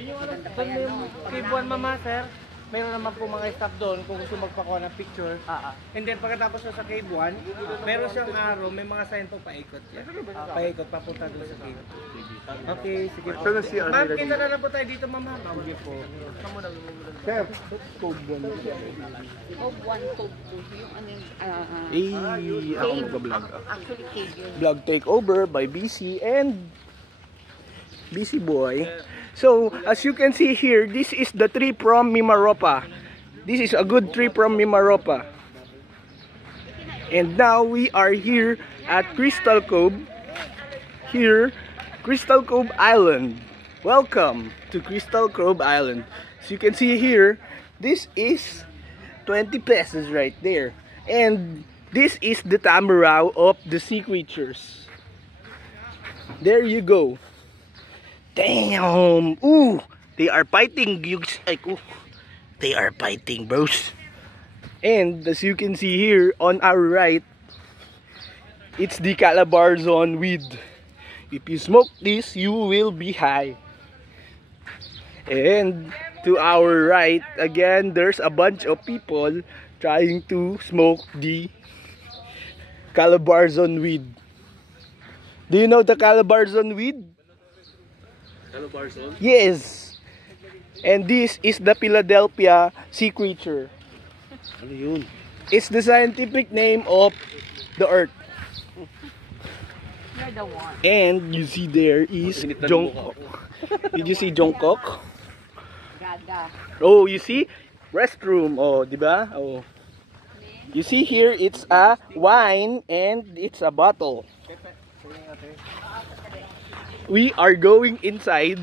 Doon yung Kibuan Mama, sir. Meron naman po mga staff doon kung gusto magpakuha ng picture. And then pagkatapos sa Cave 1, meron siyang araw, may mga sign po paikot. Paikot, papunta doon sa Cave. Okay, sige po. Ma'am, kita na lang po tayo dito, ma'am. Sige po. Sir, Cove 1. Cove 1, Cove 2. Yung ano yung, Ako mag-vlog. actually cave yun. Vlog takeover by BC and BC Boy. So, as you can see here, this is the tree from Mimaropa. This is a good tree from Mimaropa. And now we are here at Crystal Cove. Here, Crystal Cove Island. Welcome to Crystal Cove Island. As you can see here, this is 20 pesos right there. And this is the tamaraw of the sea creatures. There you go. Damn! Ooh! They are fighting! They are fighting, bros! And as you can see here on our right, it's the Calabarzon weed. If you smoke this, you will be high. And to our right, again, there's a bunch of people trying to smoke the Calabarzon weed. Do you know the Calabarzon weed? Calabarzon? Yes. And this is the Philadelphia sea creature. Ano yun? It's the scientific name of the earth. You're the one. And you see there is Jungkook. Did you see Jungkook? Gaga. Oh, you see? Restroom. Oh, diba? Oh. You see here, it's a wine and it's a bottle. We are going inside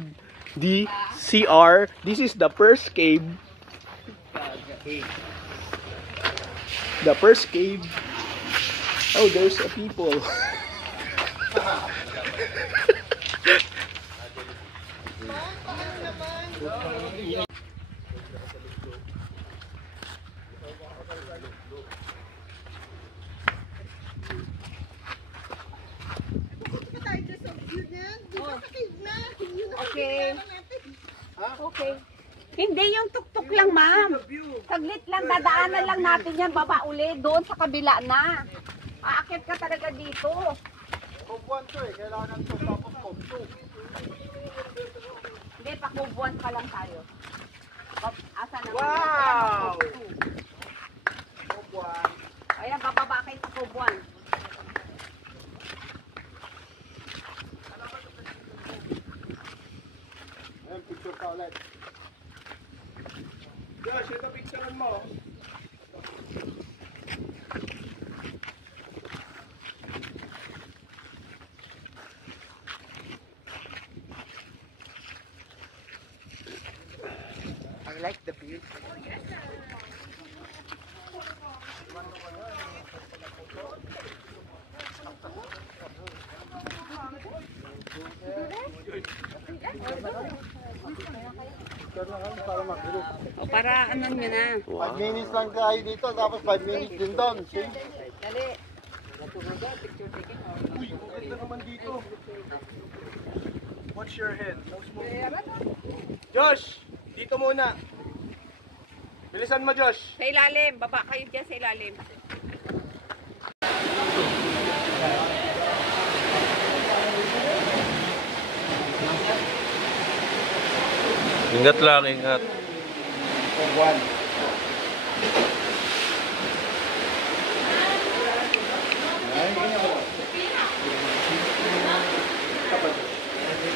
the CR. This is the first cave. The first cave. Oh, there's a people. Okay. Okay. Hindi yung tuktok lang, ma'am. Saglit lang, dadaanan lang natin yan. Baba uli, doon sa kabila na. Aakit ka talaga dito. Kubuan to eh, kailangan to tapos Cove 2. Hindi, pakubuan pa lang tayo. Asa naman? Wow! Kubuan. Ayan, bababa kayo sa kubuan. Ayan, picture ka ulit. Josh, ito picture mo. I like the view. O, para ano nyo na. 5 minutes lang tayo dito, tapos 5 minutes din doon. See? Dali. Uy, ganda naman dito. Watch your head. No smoke. Josh, dito muna. Bilisan mo, Josh. Sa ilalim. Baba kayo dyan sa ilalim. Ingat lang, ingat.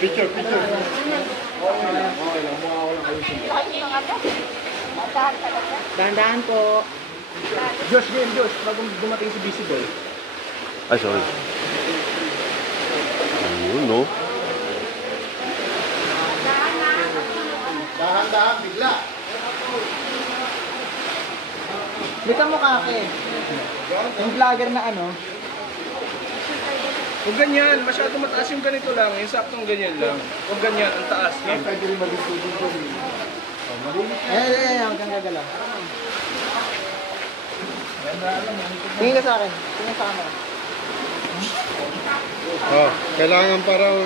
Picture, picture. Dahan-dahan po. Josh, game, Josh. Bagong dumating si BC Boy. Ay, sorry. Ayun, no? Dahan-dahan, bigla. Bita mo kake. Yung vlogger na ano. Huwag ganyan, masyado mataas yung ganito lang, yung saktong ganyan lang. Huwag ganyan, ang taas niya. Pwede rin mag-tubig ko rin. Huwag kang gagalaw. Tingin ka sa akin. Tingin sa camera. Oh, kailangan parang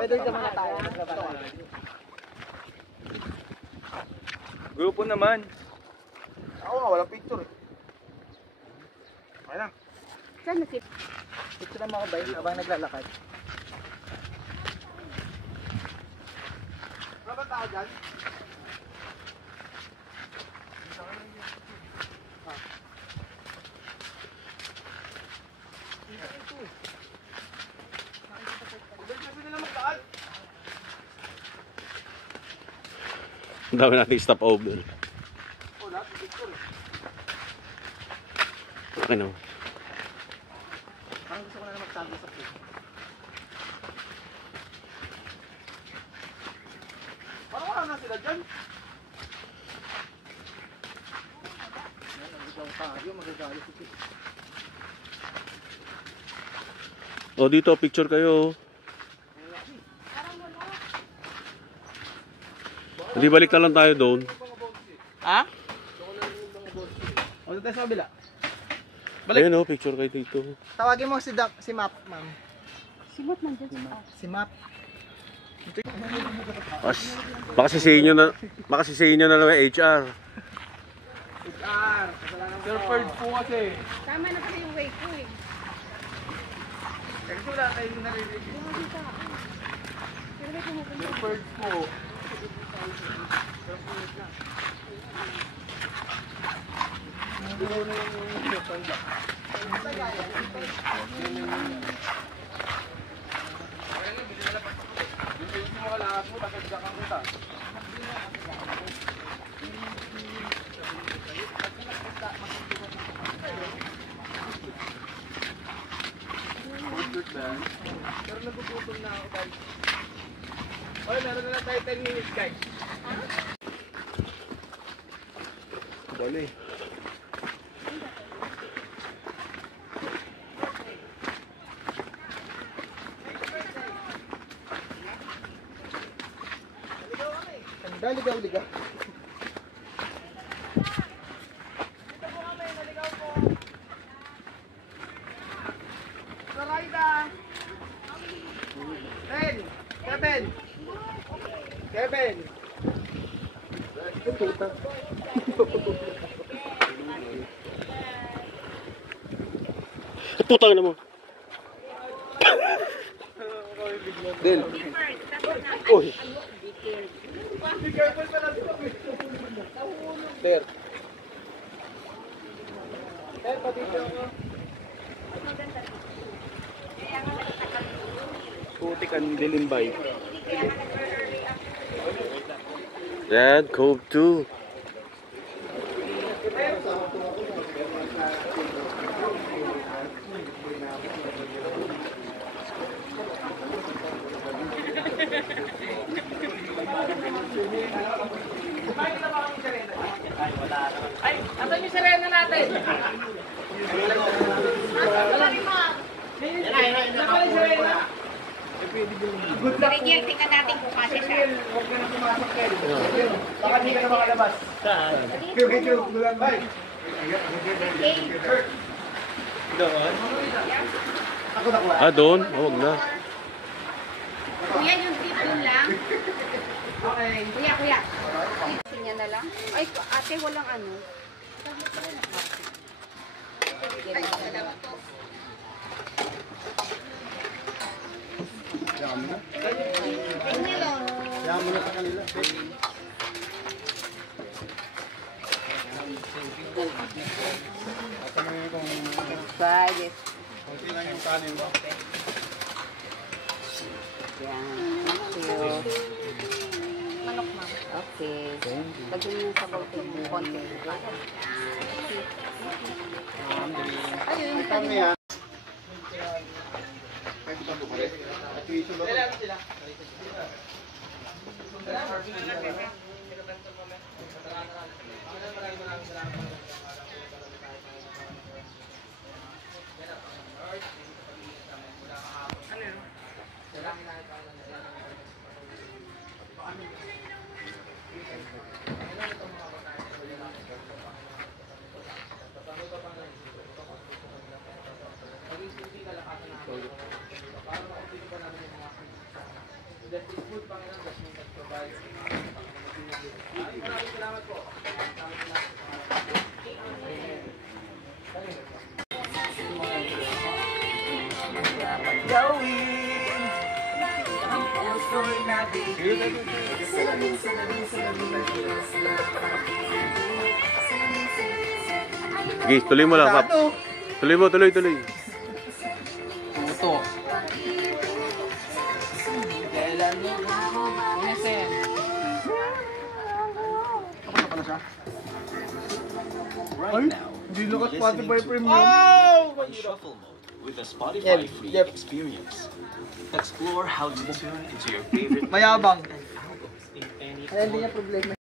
Pwede ka muna tayo. Grupo naman. Ako nga, walang picture eh. Okay lang. Saan na si... Picture naman ako ba yun habang naglalakad? Ano ba tao dyan? Ang dami nating stopover. Ano? Parang gusto ko na magsabi sa picture. Parang wala na sila dyan. Magagalit si Pete. O dito, picture kayo. Hindi, balik na lang tayo doon. Ha? O, tayo sa kabila. Ayan o, picture kayo dito. Tawagin mo si Map, ma'am. Simot nandiyan sa... Si Map. Baka sisihin nyo na, naman HR. HR. Surfers po kasi. Tama na kasi yung way ko eh. Kasi wala tayong narinig. Surfers po. Pero nagugutom na ako guys. Oy, meron na lang tayo 10 minutes guys. Dali. Ligaw. Kevin. Putang na mo. Del. Uy. There. Putik ang dilimbay. Yan, Cove 2. Ay, asan yung sirena natin? Rigil, tingnan natin kung kasi siya. Huwag ka na pumasok kayo. Baka hindi ka na makalabas. Saan? Ah, doon? Oh, wag na. Kuya, yung tip dun lang. Okay. Kuya. Tipsin niya na lang. Ay, ate, walang ano. Ay, dalawa po. Tingnan lang. Yaman mo na sa kanila. Bayes. Kunti lang yung kanin mo. Yan. Thank you. Manok, ma'am. Okay. Lagyan niyo sa bawtin yung konti. Ayun. Ano yan? Kailan sila? food, Panginoon, that you can provide. Maraming salamat po. Sige, tuloy mo lang, Kap. Tuloy mo, tuloy. Tuto. Ay, hindi nakat Spotify Premium. Shuffle mode with the Spotify free experience. Explore how to tune into your favorite Mayabang. albums in any Kaya hindi niya problema.